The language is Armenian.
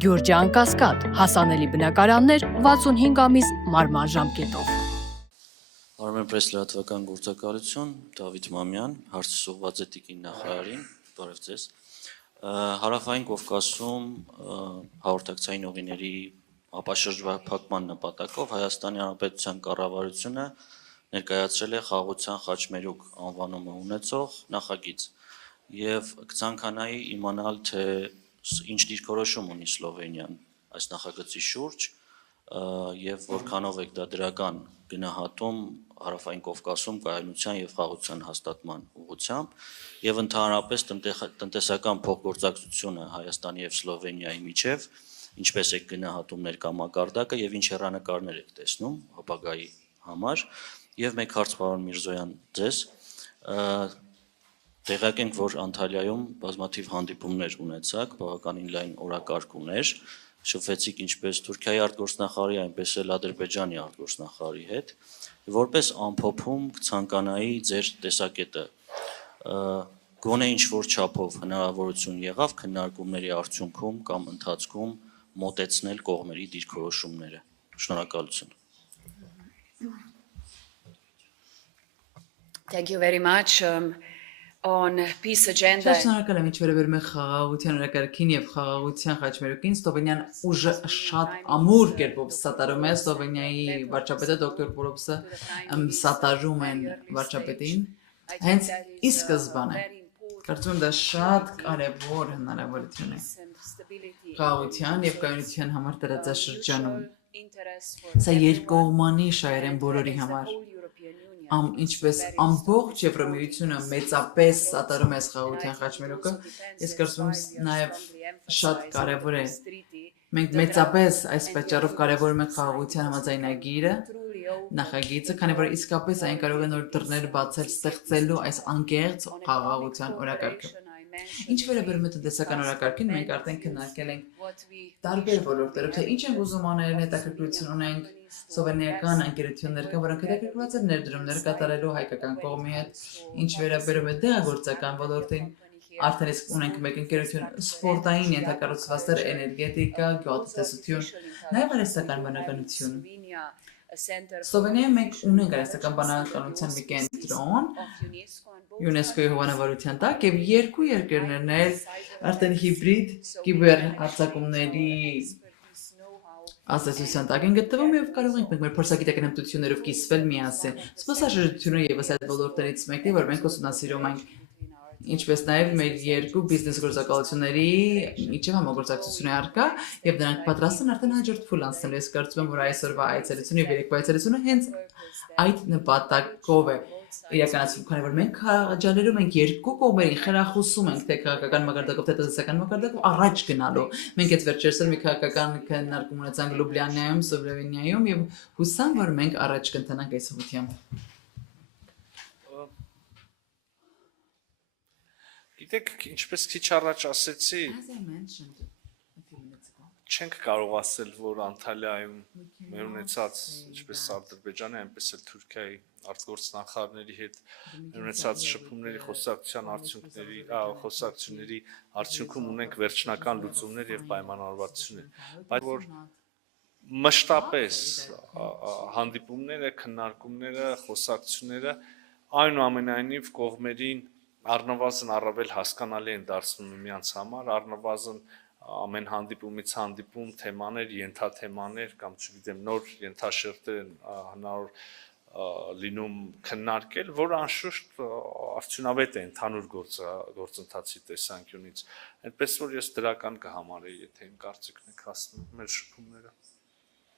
Գյուրջան Կասկադ, հասանելի բնակարաններ 65 ամիս մարման ժամկետով։ Armen Press լրատվական գործակալություն, Դավիթ Մամյան, հարցը ուղղված է տիկին նախարարին, բարև ձեզ։ Հարավային Կովկասում հաղորդակցային ուղիների ապաշրջափակման նպատակով Հայաստանի Հանրապետության կառավարությունը ներկայացրել է խաղաղության խաչմերուկ անվանումը ունեցող նախագիծ եւ կցանկանայի իմանալ, թե ինչ դիրքորոշում ունի Սլովենիան այս նախագծի շուրջ եւ որքանով եք դա դրական գնահատում Հարավային Կովկասում կայունության եւ խաղաղության հաստատման ուղղությամբ եւ ընդհանրապես տնտեսական փոխգործակցությունը Հայաստանի եւ Սլովենիայի միջեւ ինչպես եք գնահատում ներկա մակարդակը եւ ինչ հեռանկարներ եք տեսնում ապագայի համար եւ մեկ հարց պարոն Միրզոյան ձեզ տեղյակ ենք որ Անտալիայում բազմաթիվ հանդիպումներ ունեցաք բավականին լայն օրակարգ ուներ շփվեցիք ինչպես Թուրքիայի արտգործնախարարի այնպես էլ Ադրբեջանի արտգործնախարարի հետ որպես ամփոփում կցանկանայի ձեր տեսակետը գոնե ինչ որ չափով հնարավորություն եղավ քննարկումների արդյունքում կամ ընթացքում մոտեցնել կողմերի դիրքորոշումները շնորհակալություն Thank you very much on peace agenda. Շնորհակալ եմ ինչ վերաբերում է խաղաղության օրակարգին եւ խաղաղության խաչմերուկին Սլովենիան ուժը շատ ամուր կերպով սատարում է Սլովենիայի վարչապետը դոկտոր Պորոբսը սատարում են վարչապետին հենց ի սկզբանե կարծում եմ դա շատ կարեւոր հնարավորություն է խաղաղության եւ կայունության համար տարածաշրջանում սա երկկողմանի շահեր են բոլորի համար ինչպես ամբողջ Եվրոմիությունը մեծապես սատարում է խաղաղության խաչմերուկը, ես կարծում եմ նաև շատ կարևոր է։ Մենք մեծապես այս պատճառով կարևորում ենք խաղաղության համաձայնագիրը, նախագիծը, քանի որ իսկապես այն կարող է նոր դռներ բացել ստեղծելու այս անկեղծ խաղաղության օրակարգը։ Ինչ վերաբերում է տնտեսական օրակարգին, մենք արդեն քննարկել ենք տարբեր ոլորտներով, թե ինչ ենք ուզում անել, հետաքրքրություն ունենք սլովենիական ընկերություններ կան, որոնք հետաքրքրված են ներդրումներ կատարելու հայկական կողմի հետ, ինչ վերաբերում է դեղագործական ոլորտին, արդեն իսկ ունենք մեկ ընկերություն սպորտային ենթակառուցվածքներ, էներգետիկա, գյուղատնտեսություն, նաև արհեստական բանականություն։ Սլովենիայում մենք ունենք արհեստական բանականության մի կենտրոն ՅՈՒՆԵՍԿՕ-ի հովանավորության տակ եւ երկու երկրներն էլ արդեն հիբրիդ կիբեր հարձակումների ազդեցության տակ են գտնվում եւ կարող ենք մենք մեր փորձագիտական հմտություններով կիսվել միասին։ Սպասաշրջությունը եւս այդ ոլորտներից մեկն է, որ մենք ուսումնասիրում ենք ինչպես նաև մեր երկու բիզնես գործակալությունների միջև համագործակցություն է առկա եւ դրանք պատրաստ են արդեն հաջորդ փուլ անցնելու։ Ես կարծում եմ, որ այսօրվա այցելությունը եւ երեկվա այցելությունը հենց այդ նպատակով է իրականացվում, քանի որ մենք քաջալերում ենք երկու կողմերին, խրախուսում ենք թե քաղաքական մակարդակով, թե տնտեսական մակարդակով առաջ գնալու։ Մենք այդ վերջերս մի քաղաքական քննարկում ունեցանք Լյուբլիանայում, Սլովենիայում եւ հուսամ, որ մենք առաջ կընթանանք այս ուղղությամբ։ Գիտեք, ինչպես քիչ առաջ ասեցի, չենք կարող ասել, որ Անտալիայում մեր ունեցած, ինչպես Ադրբեջանի, այնպես էլ Թուրքիայի արտգործնախարարների հետ ունեցած շփումների խոսակցությունների արդյունքում ունենք վերջնական լուծումներ եւ պայմանավորվածություններ, բայց որ մշտապես հանդիպումները, քննարկումները, խոսակցությունները այնուամենայնիվ կողմերին առնվազն առավել հասկանալի են դարձնում միմյանց համար, առնվազն ամեն հանդիպումից հանդիպում թեմաներ, ենթաթեմաներ կամ չգիտեմ նոր ենթաշերտեր են հնարավոր լինում քննարկել, որը անշուշտ արդյունավետ է ընդհանուր գործընթացի տեսանկյունից։ Այդպես որ ես դրական կհամարեի, եթե իմ կարծիքն եք հասնում մեր շփումները։